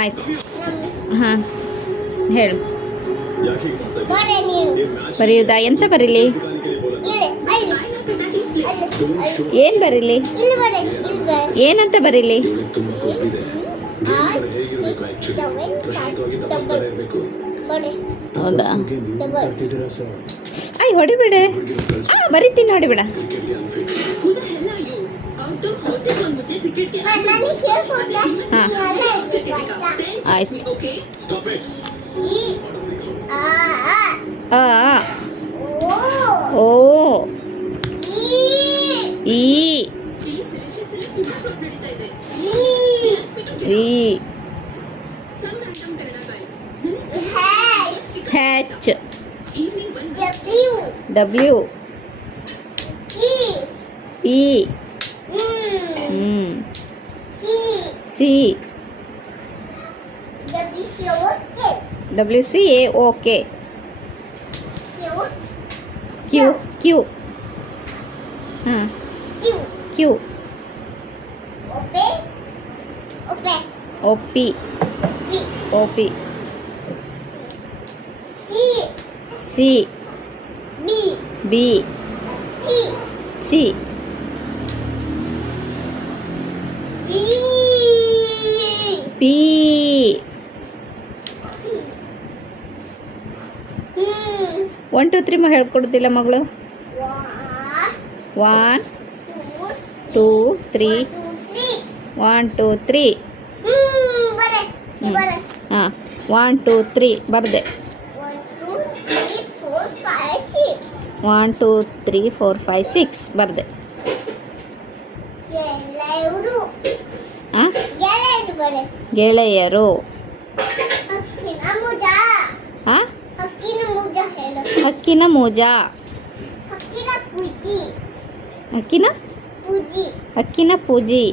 ಆಯ್ತು. ಹಾ ಹಾಂ ಹೇಳು. ಬರೆಯುದ? ಬರೆಯುವುದಾ ಎಂತ ಬರೀಲಿ? ಏನ್ ಬರೀಲಿ? ಏನಂತ ಬರೀಲಿ? ಹೌದಾ? ಅಯ್ಯ ಹೊಡಿಬೇಡ. ಆ ಬರೀತೀನಿ ಹೊಡಿಬೇಡ. ಆಯ್ತು. teach me, okay? ಈ ಆ ಆ ಆ ಆ, ಓ ಓ ಈ ಈ ಈ ಸೆಲೆಕ್ಷನ್ ಎಲ್ಲ ತುಂಬಾ ಫ್ಲಾಪ್ ನಡೀತಾ ಇದೆ ಈ ಈ some random Kannada guy H H evening ಬಂದ W W E E hmm ಹ್ಞೂ C C W C okay W C A okay Q Q Q ಹಾಂ ಕ್ಯೂ ಕ್ಯೂ ಓಪೆ ಓಪೆ O P P O P C C B B T C P. One two three ಹೇಳ್ಕೊಡ್ತಿಲ್ಲ ಮಗಳು. One two three one two three ಹಾಂ. One two three ಬರ್ದೆ. One two three four five six ಬರ್ದೆ ಎಲ್ಲರೂ ಹಾಂ ಎಲ್ಲರೂ ಬರೆ ಗೆಳೆಯರು. ಹಕ್ಕಿನ ಮೂಜಾ. ಹಕ್ಕಿನ ಹಕ್ಕಿನ ಪೂಜಿ.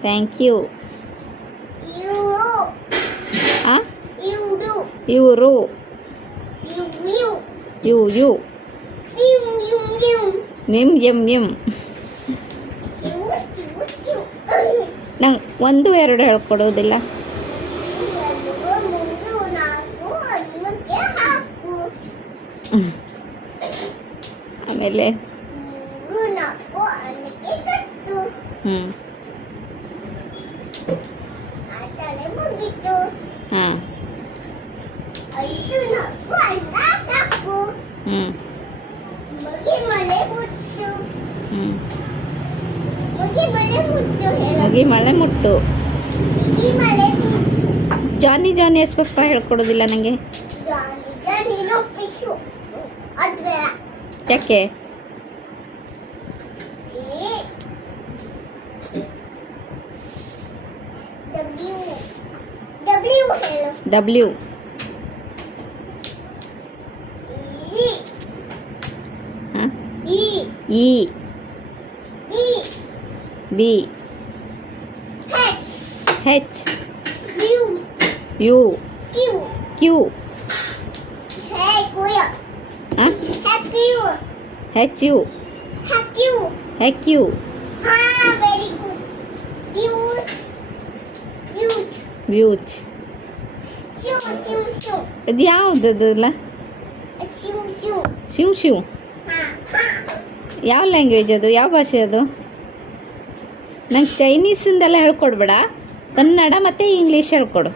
ಥ್ಯಾಂಕ್ ಯು ಇವರು. ಯು ಯು ಮಿಮ್ ಎಂ ಇವು ನಂಗೆ ಒಂದು ಎರಡು ಹೇಳ್ಕೊಡೋದಿಲ್ಲ ಆಮೇಲೆ ಹ್ಞೂ ಹಾಂ ಹ್ಞೂ ಮುಗಿ ಮಳೆ ಮುಟ್ಟು ಹ್ಞೂ ಮುಗಿ ಮಳೆ ಮುಟ್ಟು ಹೇಳು ಮುಗಿ ಮಳೆ ಮುಟ್ಟು. ಜಾನಿ ಜಾನಿ ಎಸ್ ಪಪ್ಪ ಹೇಳ್ಕೊಡೋದಿಲ್ಲ ನನಗೆ ಯಾಕೆ? ಡಬ್ಲ್ಯೂ ಇ ಹಾಂ? E E B. H U Q H U H U shoe ಇದು ಯಾವುದಲ್ಲ ಶಿವ್ ಶಿವ್ ಯಾವ ಲ್ಯಾಂಗ್ವೇಜ್ ಅದು? ಯಾವ ಭಾಷೆ ಅದು? ನಂಗೆ ಚೈನೀಸಿಂದೆಲ್ಲ ಹೇಳ್ಕೊಡ್ಬೇಡ. ಕನ್ನಡ ಮತ್ತು ಇಂಗ್ಲೀಷ್ ಹೇಳ್ಕೊಡು.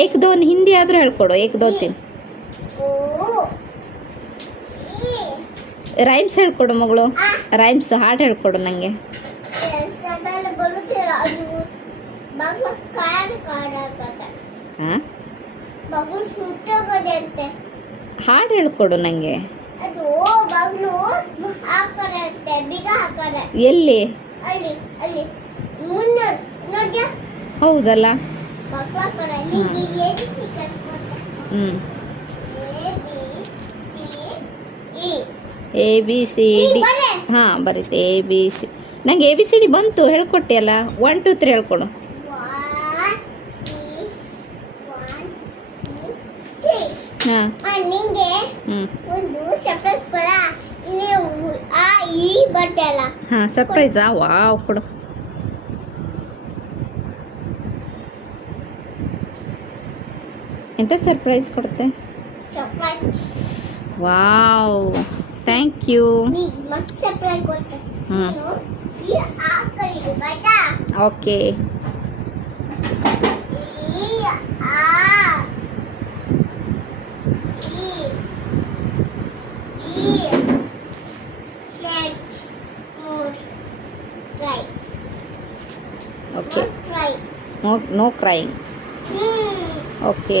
ಏಕದೋನ್ ಹಿಂದಿ ಆದರೂ ಹೇಳ್ಕೊಡು ಏಕ್ ದೋ ತಿನ್. ಓ ರೈಮ್ಸ್ ಹೇಳ್ಕೊಡು ಮಗಳು ರೈಮ್ಸ್ ಹಾಡು ಹೇಳ್ಕೊಡು ನನಗೆ ಹಾಡು ಹೇಳ್ಕೊಡು ನನಗೆ ಎಲ್ಲಿ? ಹೌದಲ್ಲ? ಹ್ಞೂ ಎ ಬಿ ಸಿ ಡಿ. ಹಾಂ ಬರುತ್ತೆ ಎ ಬಿ ಸಿ. ನಂಗೆ ಎ ಬಿ ಸಿ ಡಿ ಬಂತು ಹೇಳ್ಕೊಟ್ಟೆ ಅಲ್ಲ? ಒನ್ ಟು ತ್ರೀ ಹೇಳ್ಕೊಡು. ಹಾ. ಹಾಂ ಸರ್ಪ್ರೈಸಾ ವಾವ್ ಕೊಡು. ಎಂಥ ಸರ್ಪ್ರೈಸ್ ಕೊಡುತ್ತೆ ವಾವ್ ಥ್ಯಾಂಕ್ ಯು ಹ್ಞೂ okay okay no no crying okay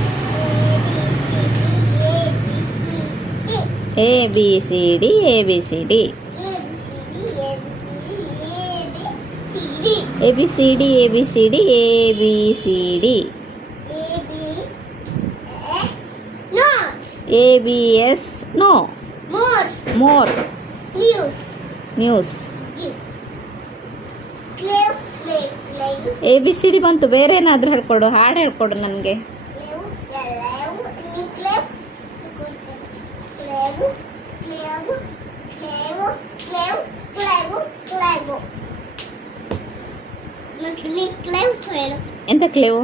A B C D A B C D A B C D A B C D A B C D A B S no more news A B C D ಬಂತು. ಬೇರೆ ಏನಾದರೂ ಹೇಳ್ಕೊಡು. ಹಾಡು ಹೇಳ್ಕೊಡು ನನಗೆ. ಎಂತ ಕ್ಲೇವು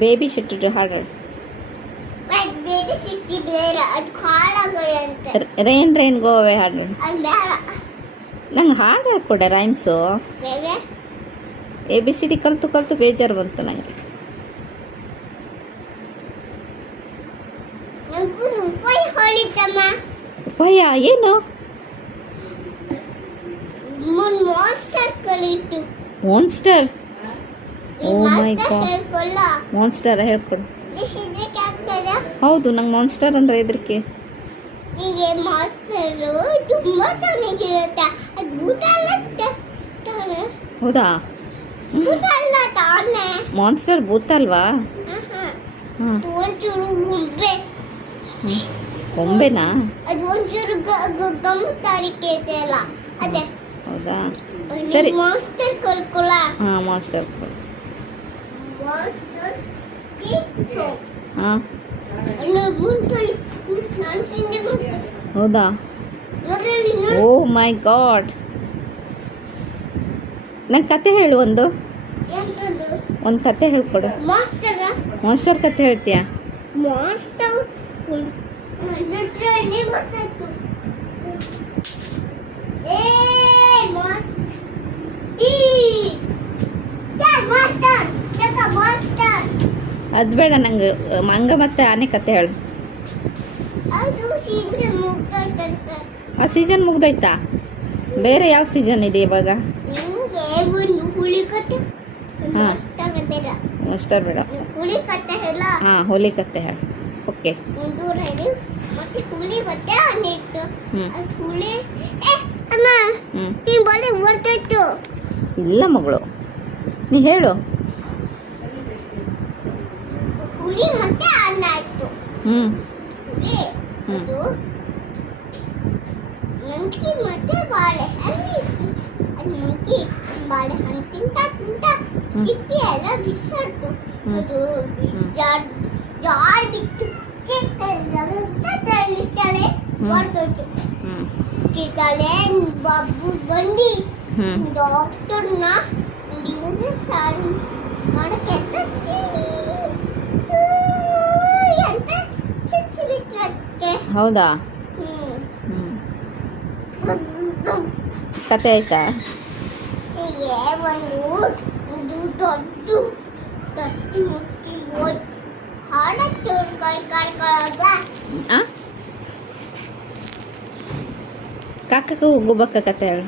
baby ಸಿಟ್ಟಿಟ್ರೆ ಹಾಡಾಡು rain ಗೋ ಅವೇ ಹಾಡು ನಂಗೆ ಹಾಡು ಹೇಳ್ಕೊಡ rhymes A B C D ಕಲ್ತು ಕಲ್ತು ಬೇಜಾರು ಬಂತು ನನಗೆ ಉಪಾಯ ಏನು? ಮೂರು ಮಾನ್ಸ್ಟರ್ ಕಲಿತು monster oh my god monster ಹೇಳ್ಕೊಡು. ಹೌದು ನಂಗೆ ಮಾನ್ಸ್ಟರ್ ಅಂದ್ರೆ ಇದ್ರಕ್ಕೆ ನಿಮಗೆ ಮಾನ್ಸ್ಟರ್ ತುಂಬ ಚೆನ್ನಾಗಿರುತ್ತೆ. ಅದು ಭೂತ ಅಲ್ಲ ಹೌದಾ? ಭೂತ ಅಲ್ಲ ತಾನೆ? ಮಾನ್ಸ್ಟರ್ ಭೂತ ಅಲ್ವಾ? ಒಂಚೂರು ಗೊಂಬೆ ಗೊಂಬೆನಾ ಅದು ಒಂಚೂರು ಗಮ್ ತಾರಿಕೆ ಇದೆ ಅಲ್ಲ. ಅದೇ. ಹೌದಾ? ಸರಿ. ಮಾಸ್ಟರ್ ಕಲ್ಕೊಳ ಹಾಂ ಮಾಸ್ಟರ್ ಮಾಸ್ಟರ್ ಟೀಚರ್ ಹಾಂ. ಹಿಂದೆ? Oh my god. ನಂಗೆ ಕತೆ ಹೇಳು ಒಂದು. ಒಂದು ಕತೆ ಹೇಳ್ಕೊಡು. ಮಾಸ್ಟರ್ ಮಾಸ್ಟರ್ ಕತೆ ಹೇಳ್ತೀಯಾ? ಮಾಸ್ಟರ್ ನನ್ನ ಹತ್ರ ಏನೇ ಬರ್ತಾಯಿತ್ತು ಏ ಮಾಸ್ಟರ್ ಈ ಯಾಕ್ ಮಾಸ್ಟರ್ ಯಾಕ ಮಾಸ್ಟರ್ ಅದು ಬೇಡ ನಂಗೆ ಮಂಗ ಮತ್ತೆ ಆನೆ ಕತೆ ಹೇಳು. ಆ ಸೀಸನ್ ಮುಗ್ದೋಯ್ತಾ? ಬೇರೆ ಯಾವ ಸೀಸನ್ ಇದೆ ಇವಾಗ? ಹಾಂ. ಮಾಸ್ಟರ್ ಬೇಡ. ಹಾಂ ಹೋಲಿ ಕತೆ ಹೇಳು. ಓಕೆ. ಇಲ್ಲ ಮಗಳು. ನೀ ಹುಳಿ. ಹುಳಿ ಮತ್ತೆ ಅನ್ನ ಆಯ್ತು ಹ್ಞೂ ಹುಳಿ ಹ್ಮ್. ಅದು ಮಂಕಿ ಮತ್ತೆ ಬಾಳೆಹಣ್ಣು ಇತ್ತು ಅದು ಮಂಕಿ ಬಾಳೆಹಣ್ಣು ತಿಂತ ತಿಂತ ಹ್ಮ್. ಚಿಪ್ಪಿ ಎಲ್ಲ ಬಿಸಾಡ್ತು ಹ್ಮ್. ಅದು ಹ್ಮ್. ಜಾರ್ ಜಾರ್ ಬಿತ್ತು ತಲೆ ತಲೆ ಹ್ಮ್. ಹೊರ್ಟೋಯ್ತು ಹ್ಞೂ ತಲೆ ಬಾಬು ಬಂದು ಹ್ಞೂ ಡಾಕ್ಟರ್ನ ಇಂಜೆಕ್ಷನ್ ಮಾಡಕ್ಕೆ ಹೌದಾ ಕತೆ ಆಯ್ತಾ ಕಾಕಕ್ಕೆ ಹೋಗ್ಬಕ್ಕ ಕತೆ ಹೇಳು